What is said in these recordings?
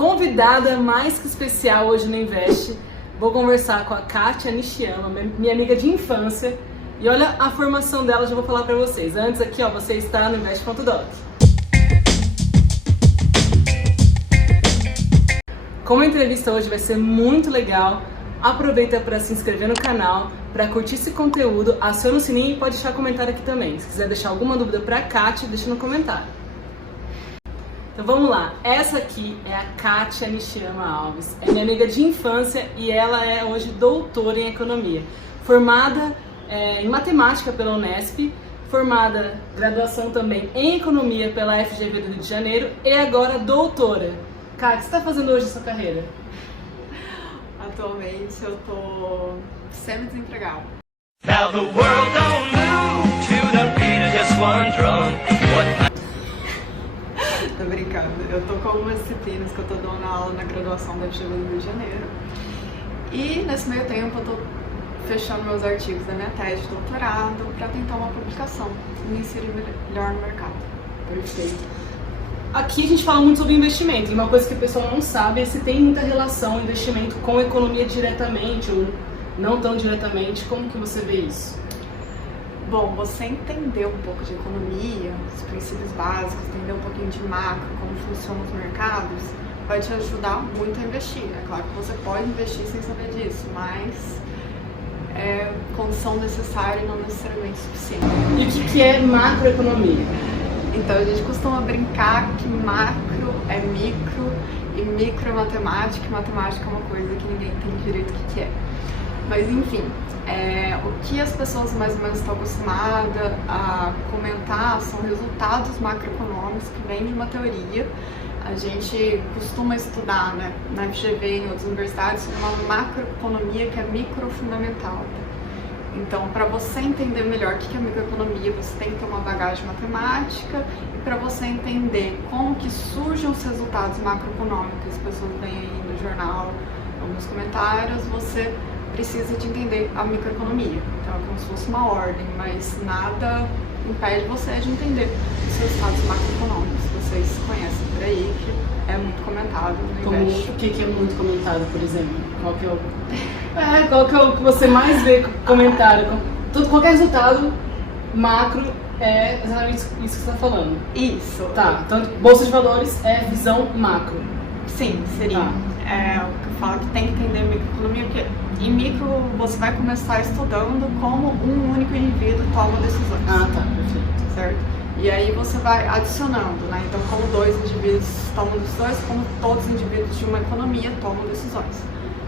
convidada mais que especial hoje no Invest. Vou conversar com a Kátia Nishiyama, minha amiga de infância. E olha a formação dela, já vou falar pra vocês. Antes aqui, ó, você está no Invest.doc. Como a entrevista hoje vai ser muito legal, aproveita para se inscrever no canal, para curtir esse conteúdo, aciona o sininho e pode deixar comentário aqui também. Se quiser deixar alguma dúvida pra Kátia, deixa no comentário. Então vamos lá, essa aqui é a Kátia Nishiyama Alves, é minha amiga de infância e ela é hoje doutora em economia, formada em matemática pela Unesp, formada graduação também em economia pela FGV do Rio de Janeiro e agora doutora. Kátia, o que você está fazendo hoje na sua carreira? Atualmente eu tô semi-desempregada. Now the world don't move to the beat of just one drum. Tô brincando. Eu tô com algumas disciplinas que eu tô dando aula na graduação da FGV do Rio de Janeiro. E nesse meio tempo eu tô fechando meus artigos da minha tese de doutorado para tentar uma publicação e me inserir melhor no mercado. Perfeito. Aqui a gente fala muito sobre investimento, e uma coisa que o pessoal não sabe é se tem muita relação investimento com a economia diretamente ou não tão diretamente. Como que você vê isso? Bom, você entender um pouco de economia, os princípios básicos, entender um pouquinho de macro, como funcionam os mercados, vai te ajudar muito a investir. É claro que você pode investir sem saber disso, mas é condição necessária e não necessariamente suficiente. E o que é macroeconomia? Então a gente costuma brincar que macro é micro e micro é matemática, e matemática é uma coisa que ninguém tem direito o que é. Mas enfim, o que as pessoas mais ou menos estão acostumadas a comentar são resultados macroeconômicos que vêm de uma teoria. A gente costuma estudar, né, na FGV e em outras universidades uma macroeconomia que é microfundamental. Então, para você entender melhor o que é microeconomia, você tem que ter uma bagagem matemática, e para você entender como que surgem os resultados macroeconômicos, as pessoas veem aí no jornal, nos comentários, você precisa de entender a microeconomia. Então, é como se fosse uma ordem, mas nada impede você de entender os resultados macroeconômicos. Vocês conhecem por aí, que é muito comentado no Invest. O que é muito comentado, por exemplo? Qual que é o que você mais vê comentário? Qualquer resultado macro é exatamente isso que você está falando. Isso. Tá, então Bolsa de Valores é visão macro. Sim, seria. Tá. O que eu falo que tem que entender microeconomia, porque em micro você vai começar estudando como um único indivíduo toma decisões. Ah, tá, perfeito. Certo? E aí você vai adicionando, né? Então, como dois indivíduos tomam decisões, como todos os indivíduos de uma economia tomam decisões.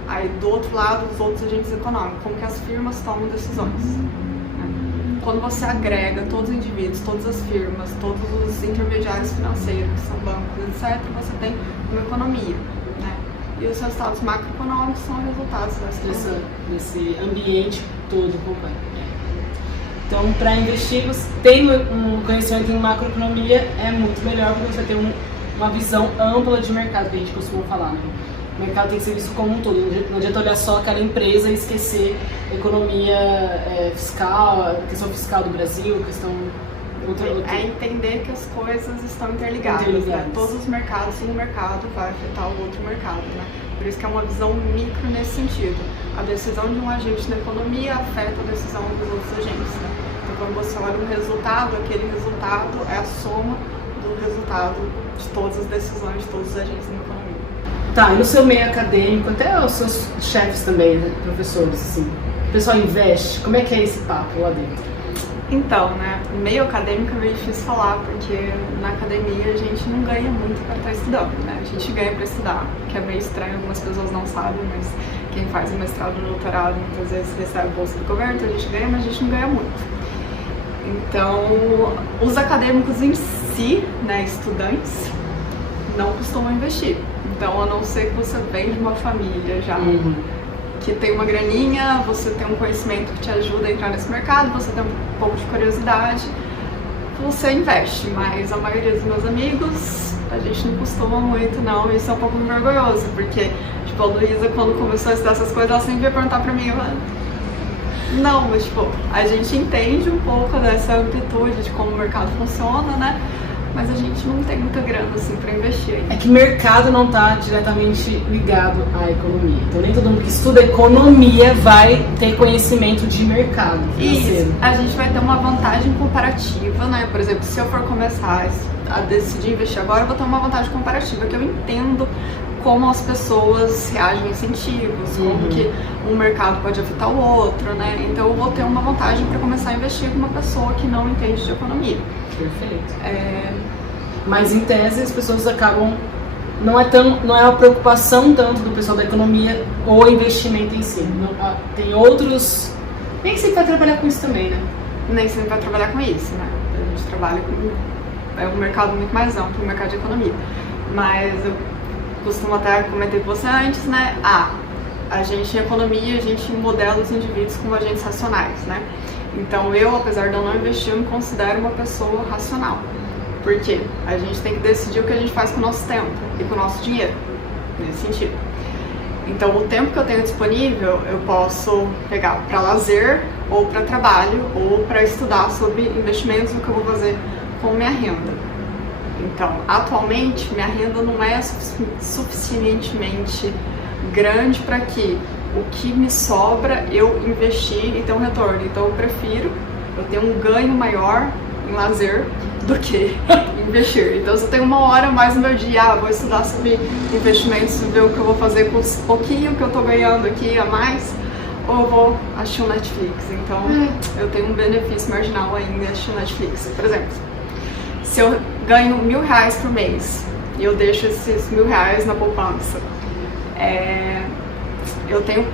Aí, do outro lado, os outros agentes econômicos, como que as firmas tomam decisões. Né? Quando você agrega todos os indivíduos, todas as firmas, todos os intermediários financeiros, que são bancos, etc., você tem uma economia. Né? E os resultados macroeconômicos são resultados desse ambiente todo completo. Então, para investir, você tem um conhecimento em macroeconomia é muito melhor, porque você tem uma visão ampla de mercado, que a gente costuma falar, né? O mercado tem que ser visto como um todo, não adianta olhar só aquela empresa e esquecer a economia fiscal, a questão fiscal do Brasil, a questão... É entender que as coisas estão interligadas. Né? Todos os mercados, um mercado vai afetar o outro mercado, né? Por isso que é uma visão micro nesse sentido. A decisão de um agente na economia afeta a decisão dos outros agentes, né? Então, quando você olha um resultado, aquele resultado é a soma do resultado de todas as decisões de todos os agentes na economia. Tá, e no seu meio acadêmico, até os seus chefes também, né, professores, assim, o pessoal investe, como é que é esse papo lá dentro? Então, né, meio acadêmico é meio difícil falar, porque na academia a gente não ganha muito para estar estudando, né? A gente ganha para estudar, que é meio estranho, algumas pessoas não sabem, mas quem faz o mestrado e doutorado muitas vezes recebe bolsa do governo, então a gente ganha, mas a gente não ganha muito. Então, os acadêmicos em si, né, estudantes, não costumam investir. Então, a não ser que você vem de uma família já que tem uma graninha, você tem um conhecimento que te ajuda a entrar nesse mercado, você tem um pouco de curiosidade, você investe. Mas a maioria dos meus amigos, a gente não costuma muito, não, e isso é um pouco vergonhoso, porque, tipo, a Luísa, quando começou a estudar essas coisas, ela sempre ia perguntar pra mim, não, mas, tipo, a gente entende um pouco dessa amplitude de como o mercado funciona, né? mas a gente não tem muita grana assim para investir aí. É que mercado não está diretamente ligado à economia. Então nem todo mundo que estuda economia vai ter conhecimento de mercado financeiro. Isso, a gente vai ter uma vantagem comparativa, né? Por exemplo, se eu for começar a decidir investir agora, eu vou ter uma vantagem comparativa, que eu entendo como as pessoas reagem a incentivos, como que um mercado pode afetar o outro, né? Então eu vou ter uma vantagem para começar a investir com uma pessoa que não entende de economia. Perfeito. Mas em tese as pessoas acabam... Não é uma preocupação tanto do pessoal da economia ou investimento em si. Tem outros... Nem sempre vai trabalhar com isso também, né? Nem sempre vai trabalhar com isso, né? A gente trabalha com... É um mercado muito mais amplo, o mercado de economia. Mas eu costumo até comentar com você antes, né? A gente em economia, a gente modela os indivíduos como agentes racionais, né? Então eu, apesar de eu não investir, eu me considero uma pessoa racional. Por quê? A gente tem que decidir o que a gente faz com o nosso tempo e com o nosso dinheiro, nesse sentido. Então o tempo que eu tenho disponível, eu posso pegar para lazer, ou para trabalho, ou para estudar sobre investimentos, o que eu vou fazer com minha renda. Então, atualmente, minha renda não é suficientemente grande para que o que me sobra eu investir e ter um retorno. Então, eu prefiro eu ter um ganho maior em lazer do que investir. Então, se eu tenho uma hora a mais no meu dia, vou estudar sobre investimentos, ver o que eu vou fazer com os pouquinho que eu tô ganhando aqui a mais, ou eu vou assistir o Netflix. Então, eu tenho um benefício marginal ainda em assistir o Netflix. Por exemplo, se eu ganho R$1.000 por mês e eu deixo esses R$1.000 na poupança, eu tenho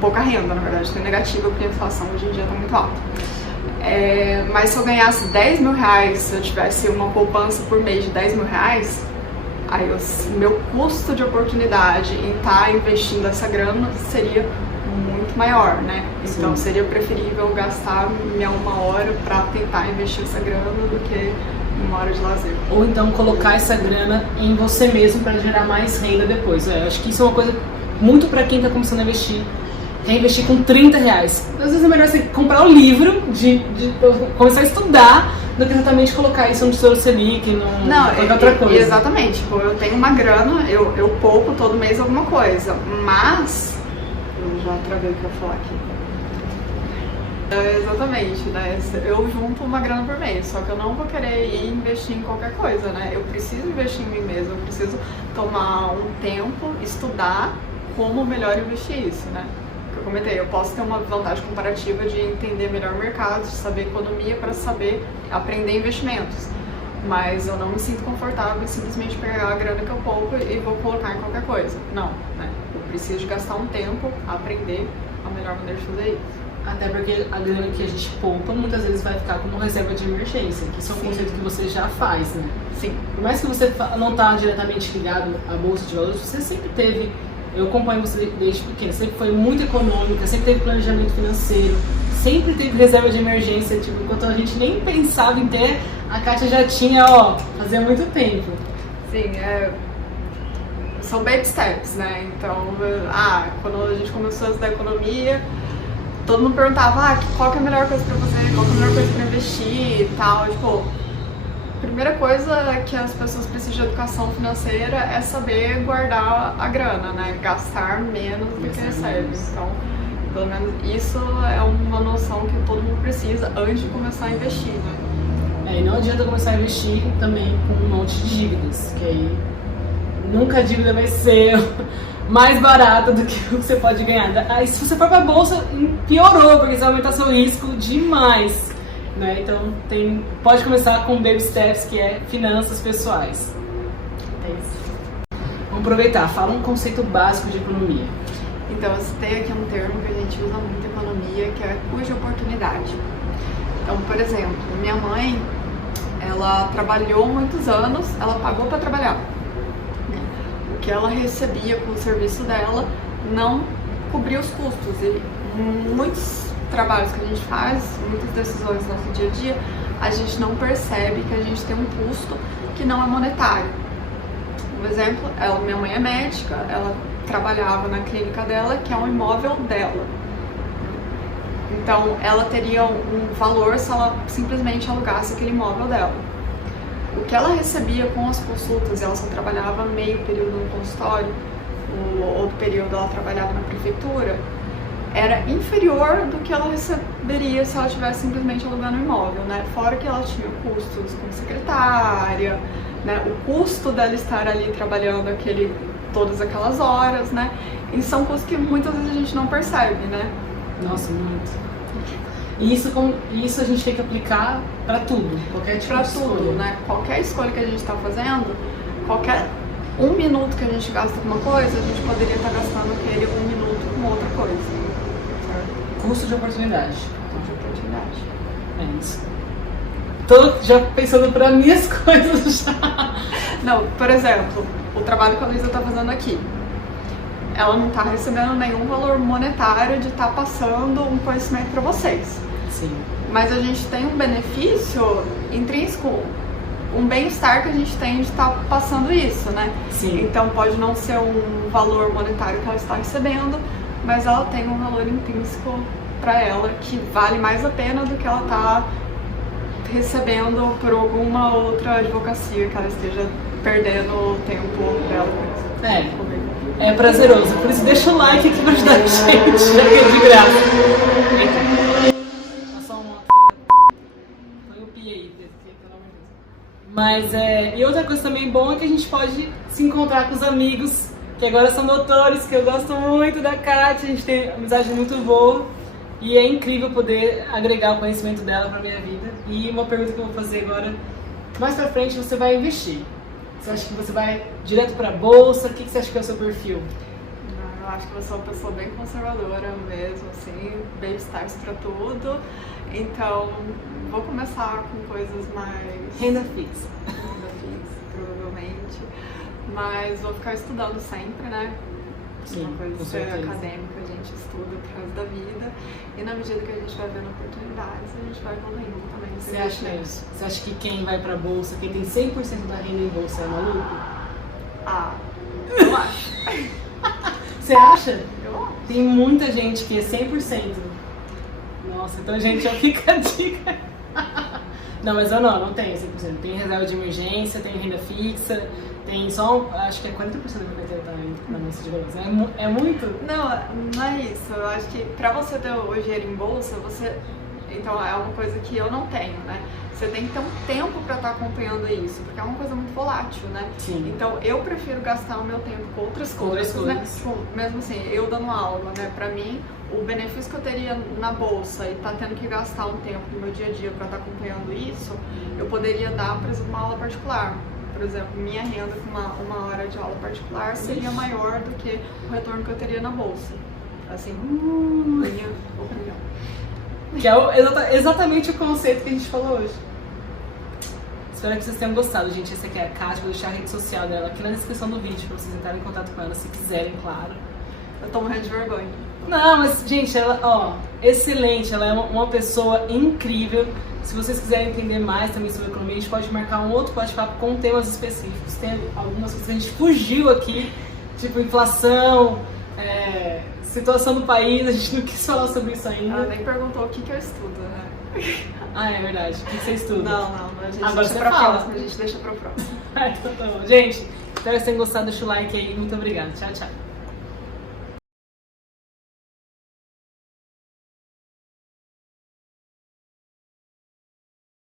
pouca renda, na verdade, tenho negativa porque a inflação hoje em dia está muito alta. Mas se eu ganhasse R$10.000, se eu tivesse uma poupança por mês de R$10.000, aí meu custo de oportunidade em estar investindo essa grana seria muito maior, né? Então seria preferível gastar minha uma hora para tentar investir essa grana do que uma hora de lazer. Ou então colocar essa grana em você mesmo para gerar mais renda depois. Eu acho que isso é uma coisa muito para quem está começando a investir. Reinvestir com R$30. Às vezes é melhor você comprar o livro, de começar a estudar, do que exatamente colocar isso no Tesouro Selic, qualquer outra coisa. Exatamente. Tipo, eu tenho uma grana, eu poupo todo mês alguma coisa, mas... Eu já travei o que eu ia falar aqui. Exatamente, né? Eu junto uma grana por mês, só que eu não vou querer ir investir em qualquer coisa, né? Eu preciso investir em mim mesmo, eu preciso tomar um tempo, estudar como melhor investir isso, né? Eu comentei, eu posso ter uma vantagem comparativa de entender melhor o mercado, de saber economia para saber aprender investimentos, mas eu não me sinto confortável em simplesmente pegar a grana que eu poupo e vou colocar em qualquer coisa. Não, né? Eu preciso de gastar um tempo, aprender a melhor maneira de fazer isso. Até porque a grana que a gente poupa muitas vezes vai ficar como reserva de emergência, que isso é um conceito que você já faz, né? Sim. Por mais que você não está diretamente ligado à bolsa de valores, você sempre teve, eu acompanho você desde pequena, sempre foi muito econômica, sempre teve planejamento financeiro, sempre teve reserva de emergência, tipo, enquanto a gente nem pensava em ter, a Kátia já tinha, fazia muito tempo. Sim, são baby steps, né? Então, quando a gente começou a estudar economia, todo mundo perguntava, qual que é a melhor coisa pra fazer, qual que é a melhor coisa pra investir e tal. Tipo, a primeira coisa que as pessoas precisam de educação financeira é saber guardar a grana, né? Gastar menos do que recebe. Então, pelo menos isso é uma noção que todo mundo precisa antes de começar a investir, né? E não adianta começar a investir também com um monte de dívidas, que aí nunca a dívida vai ser mais barata do que você pode ganhar. Aí se você for pra bolsa, piorou, porque você vai aumentar seu risco demais, né? Então pode começar com baby steps, que é finanças pessoais. É isso. Vamos aproveitar, fala um conceito básico de economia. Então, eu citei aqui um termo que a gente usa muito em economia, que é cuja oportunidade. Então, por exemplo, minha mãe, ela trabalhou muitos anos, ela pagou para trabalhar. O que ela recebia com o serviço dela não cobria os custos. E muitos trabalhos que a gente faz, muitas decisões no nosso dia a dia, a gente não percebe que a gente tem um custo que não é monetário. Um exemplo, minha mãe é médica, ela trabalhava na clínica dela, que é um imóvel dela. Então, ela teria um valor se ela simplesmente alugasse aquele imóvel dela. O que ela recebia com as consultas, ela só trabalhava meio período no consultório, o outro período ela trabalhava na prefeitura, era inferior do que ela receberia se ela estivesse simplesmente alugando um imóvel, né? Fora que ela tinha custos com secretária, né? O custo dela estar ali trabalhando todas aquelas horas, né? E são custos que muitas vezes a gente não percebe, né? Nossa, muito. E isso a gente tem que aplicar para tudo, qualquer tipo Pra de tudo, escolha. né? Qualquer escolha que a gente está fazendo, qualquer 1 minuto que a gente gasta com uma coisa, a gente poderia estar gastando aquele 1 minuto com outra coisa. Custo de oportunidade. De oportunidade. É isso. Tô já pensando para minhas coisas já. Não, por exemplo, o trabalho que a Luísa está fazendo aqui, ela não está recebendo nenhum valor monetário de estar passando um conhecimento para vocês. Sim. Mas a gente tem um benefício intrínseco, um bem-estar que a gente tem de estar passando isso, né? Sim. Então pode não ser um valor monetário que ela está recebendo, mas ela tem um valor intrínseco para ela que vale mais a pena do que ela está recebendo por alguma outra advocacia que ela esteja perdendo o tempo dela com isso. É prazeroso. Por isso deixa o like aqui pra ajudar a gente, já que é de graça. Passou uma... Foi o pi aí, pelo amor de Deus. Mas e outra coisa também boa é que a gente pode se encontrar com os amigos que agora são doutores, que eu gosto muito da Kátia, a gente tem uma amizade muito boa e é incrível poder agregar o conhecimento dela pra minha vida. E uma pergunta que eu vou fazer agora, mais pra frente você vai investir. Você acha que você vai direto pra bolsa? O que você acha que é o seu perfil? Eu acho que eu sou uma pessoa bem conservadora mesmo, assim, bem-estar pra tudo. Então, vou começar com coisas mais... Renda fixa. Renda fixa, provavelmente. Mas vou ficar estudando sempre, né? Sim, uma coisa com ser certeza. acadêmica, a gente estuda por causa da vida. E na medida que a gente vai vendo oportunidades, a gente vai evoluindo também. Você acha isso? Você acha que quem vai pra bolsa, quem tem 100% da renda em bolsa é maluco? Ah, eu acho. Você acha? Eu acho. Tem muita gente que é 100%. Nossa, então gente, já fica a dica. Não, mas eu não tenho 100%. Tem reserva de emergência, tem renda fixa, tem só, acho que é 40% da minha carteira tá na bolsa de valores. É muito? Não é isso. Eu acho que pra você ter o dinheiro em bolsa, então é uma coisa que eu não tenho, né? Você tem que ter um tempo pra estar acompanhando isso, porque é uma coisa muito volátil, né? Sim. Então eu prefiro gastar o meu tempo com outras coisas, né? Tipo, mesmo assim, eu dando aula, né? Pra mim, o benefício que eu teria na bolsa e tá tendo que gastar um tempo no meu dia a dia pra estar acompanhando isso, eu poderia dar, por exemplo, uma aula particular. Por exemplo, minha renda com uma hora de aula particular seria maior do que o retorno que eu teria na bolsa. Assim, minha opinião. Que é exatamente o conceito que a gente falou hoje. Espero que vocês tenham gostado, gente. Essa aqui é a Kátia, vou deixar a rede social dela aqui na descrição do vídeo pra vocês entrarem em contato com ela se quiserem, claro. Eu tô morrendo de vergonha. Não, mas, gente, ela, excelente, ela é uma pessoa incrível. Se vocês quiserem entender mais também sobre economia, a gente pode marcar um outro bate-papo com temas específicos. Tem algumas coisas que a gente fugiu aqui, tipo inflação, situação do país, a gente não quis falar sobre isso ainda. Ela nem perguntou o que eu estudo, né? Ah, é verdade. O que você estuda? Não, a gente Agora deixa você pra fala. próxima, a gente deixa pra próxima. Então tá bom. Gente, espero que vocês tenham gostado, deixa o like aí. Muito obrigada. Tchau, tchau.